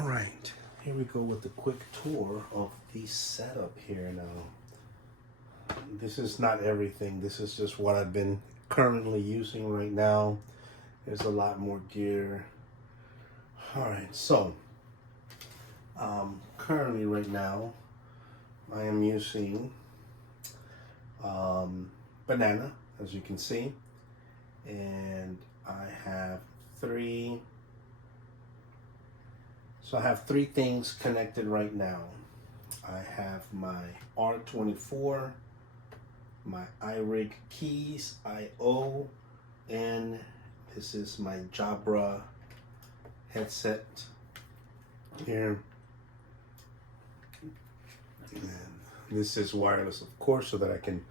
All right, here we go with the quick tour of the setup here now. This is not everything. This is just what I've been currently using right now. There's a lot more gear. All right, so currently right now I am using Banana, as you can see, and I have three things connected right now. I have my R24, my iRig keys, IO, and this is my Jabra headset here. And this is wireless, of course, so that I can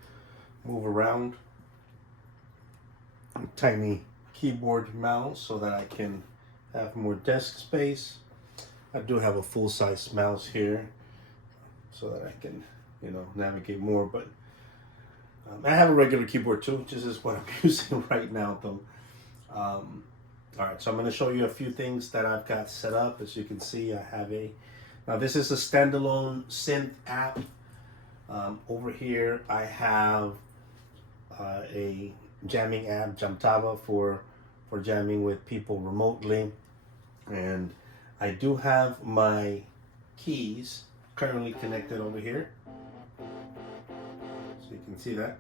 move around. A tiny keyboard mouse so that I can have more desk space. I do have a full-size mouse here so that I can, navigate more, but I have a regular keyboard too, which is what I'm using right now though. All right, so I'm going to show you a few things that I've got set up. As you can see, I have now this is a standalone synth app. Over here I have a jamming app, Jamtaba, for jamming with people remotely. And I do have my keys currently connected over here. So you can see that.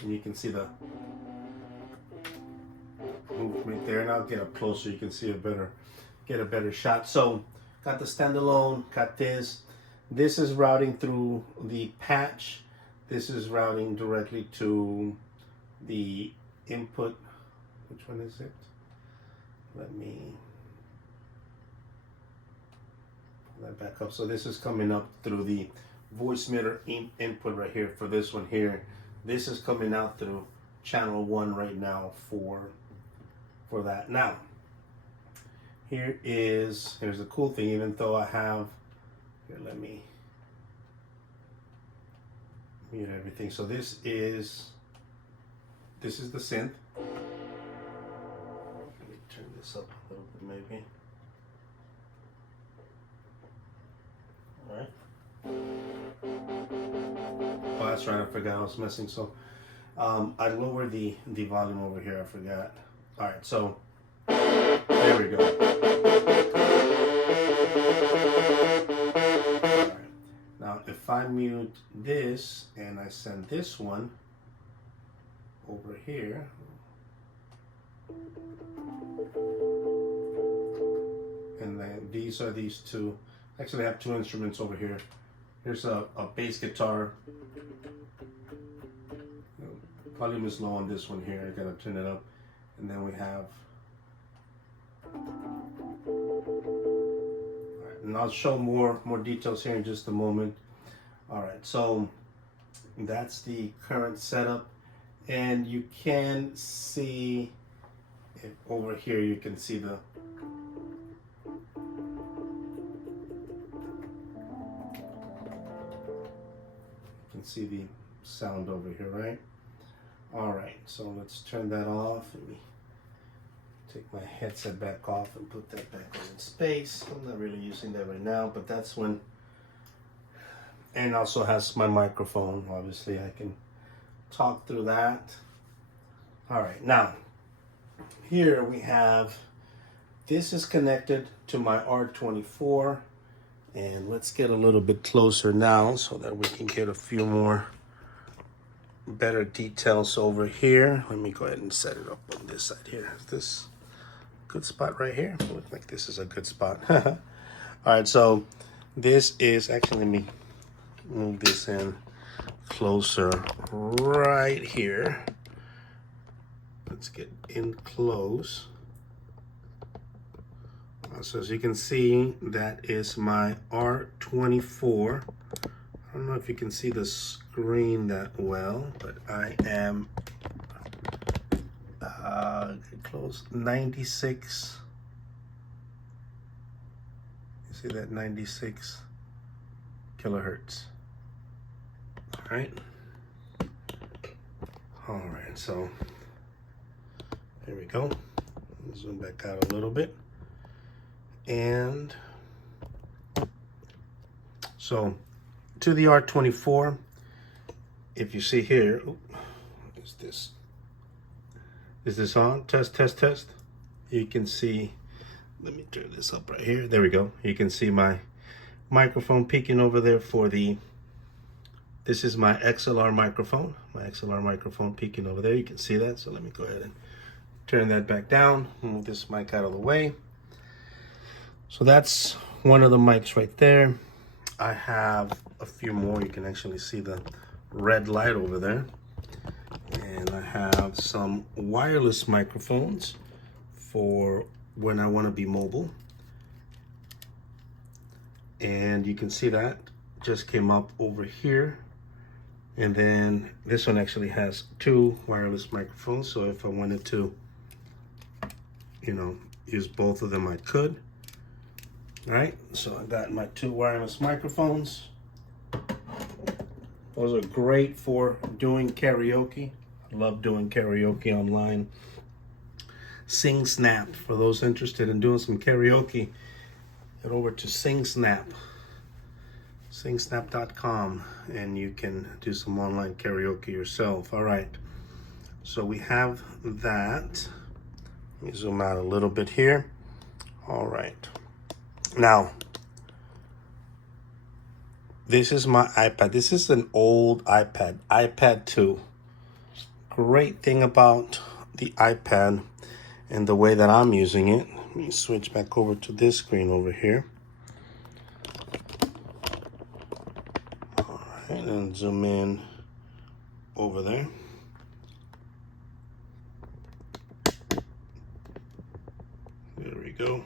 And you can see the movement there. And I'll get up closer, you can see get a better shot. So got the standalone, got this. This is routing through the patch. This is routing directly to the input. Which one is it? Let me pull that back up. So this is coming up through the Voicemeeter input right here for this one here. This is coming out through channel 1 right now for that. Now, here's the cool thing. Even though I have here, let me mute everything. So this is the synth. Let me turn this up a little bit maybe. All right. Oh, that's right, I forgot I was messing. So I lowered the volume over here, I forgot. All right, so there we go. All right. Now if I mute this and I send this one over here, and then these are these two. Actually I have two instruments over here. Here's a bass guitar. Volume is low on this one here. I gotta turn it up. And then we have, all right, and I'll show more details here in just a moment. All right, so that's the current setup, and you can see it over here. You can see you can see the sound over here, right? All right, so let's turn that off. Let me take my headset back off and put that back on its space. I'm not really using that right now, but that's when. And also has my microphone. Obviously, I can talk through that. All right, now here we have, this is connected to my R24, and let's get a little bit closer now so that we can get a few more better details over here. Let me go ahead and set it up on this side here. Is this a good spot right here? Looks like this is a good spot. All right, so this is, actually let me move this in closer right here. Let's get in close. So as you can see, that is my R24. I don't know if you can see the screen that well, but I am close 96. You see that 96 kilohertz. All right. All right. So there we go. Zoom back out a little bit, and So to the R24, if you see here, is this on? Test, test, test. You can see, let me turn this up right here. There we go. You can see my microphone peeking over there for the, this is my XLR microphone. My XLR microphone peeking over there. You can see that. So let me go ahead and turn that back down. Move this mic out of the way. So that's one of the mics right there. I have a few more. You can actually see the red light over there. And I have some wireless microphones for when I want to be mobile. And you can see that just came up over here. And then this one actually has 2 wireless microphones. So if I wanted to, you know, use both of them, I could. All right, so I got my 2 wireless microphones. Those are great for doing karaoke. I love doing karaoke online. SingSnap, for those interested in doing some karaoke, head over to SingSnap, singsnap.com, and you can do some online karaoke yourself. All right, so we have that. Let me zoom out a little bit here. All right, now this is my iPad. This is an old iPad, iPad 2. Great thing about the iPad and the way that I'm using it. Let me switch back over to this screen over here. All right, and zoom in over there. There we go.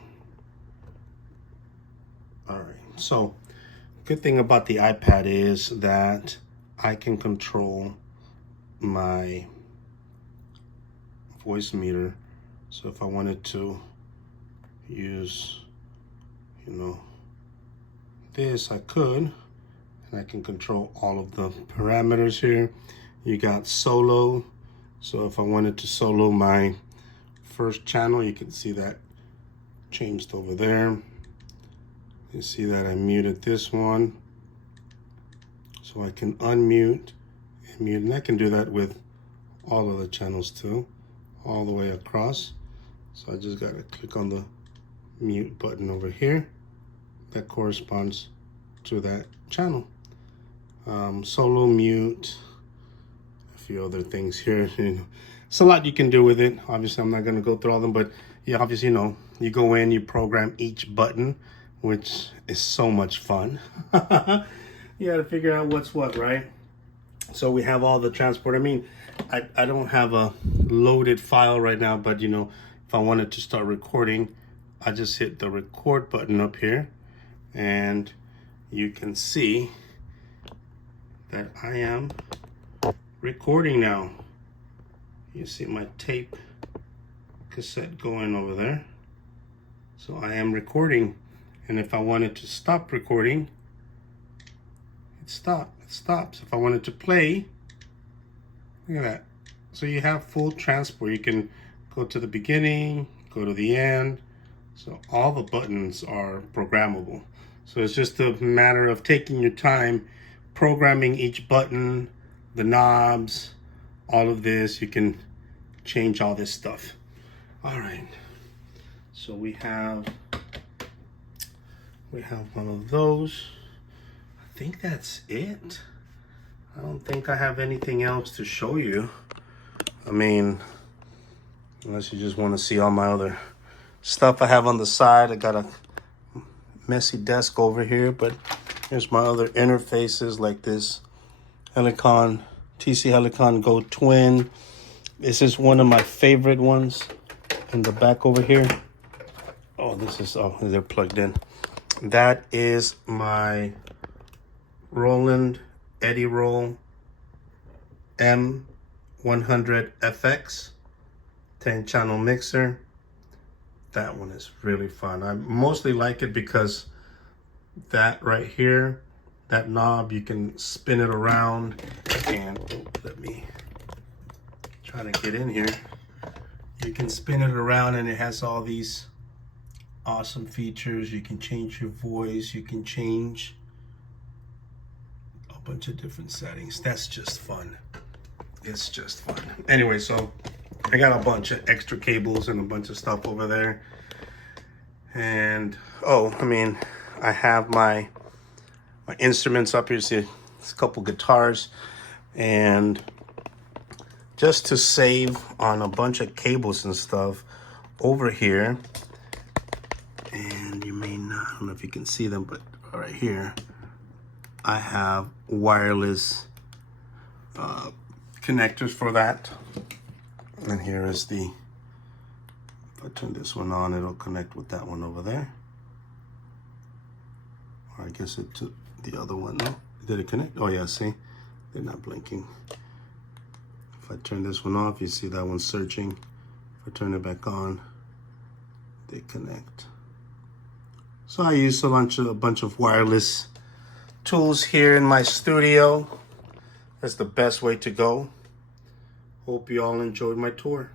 All right, so good thing about the iPad is that I can control my voice meter. So if I wanted to use, you know, this, I could, and I can control all of the parameters here. You got solo. So if I wanted to solo my first channel, you can see that changed over there. You see that I muted this one. So I can unmute and mute, and I can do that with all of the channels too, all the way across. So I just gotta click on the mute button over here. That corresponds to that channel. Solo mute, a few other things here. It's a lot you can do with it. Obviously, I'm not gonna go through all of them, but you obviously know, you go in, you program each button, which is so much fun. You gotta figure out what's what, right? So we have all the transport. I mean, I don't have a loaded file right now, but you know, if I wanted to start recording, I just hit the record button up here, and you can see that I am recording now. You see my tape cassette going over there. So I am recording, and if I wanted to stop recording, it stops. If I wanted to play, look at that. So you have full transport. You can go to the beginning, go to the end. So all the buttons are programmable. So it's just a matter of taking your time, programming each button, the knobs, all of this. You can change all this stuff. All right. So we have one of those. I think that's it. I don't think I have anything else to show you. I mean, unless you just want to see all my other stuff I have on the side. I got a messy desk over here, but here's my other interfaces, like this Helicon, TC Helicon Go Twin. This is one of my favorite ones in the back over here. Oh, they're plugged in. That is my Roland Edirol M100 FX 10-channel mixer. That one is really fun. I mostly like it because that right here, that knob, you can spin it around, and let me try to get in here. You can spin it around, and it has all these awesome features. You can change your voice, you can change bunch of different settings. That's just fun. It's just fun. Anyway, so I got a bunch of extra cables and a bunch of stuff over there. And oh, I mean, I have my instruments up here. See, it's a couple guitars, and just to save on a bunch of cables and stuff over here, and you may not, I don't know if you can see them, but right here I have wireless connectors for that. And here is the, if I turn this one on, it'll connect with that one over there. Or I guess it took the other one. No, did it connect? Oh yeah, see, they're not blinking. If I turn this one off, you see that one's searching. If I turn it back on, they connect. So I use a bunch of wireless tools here in my studio. That's the best way to go. Hope you all enjoyed my tour.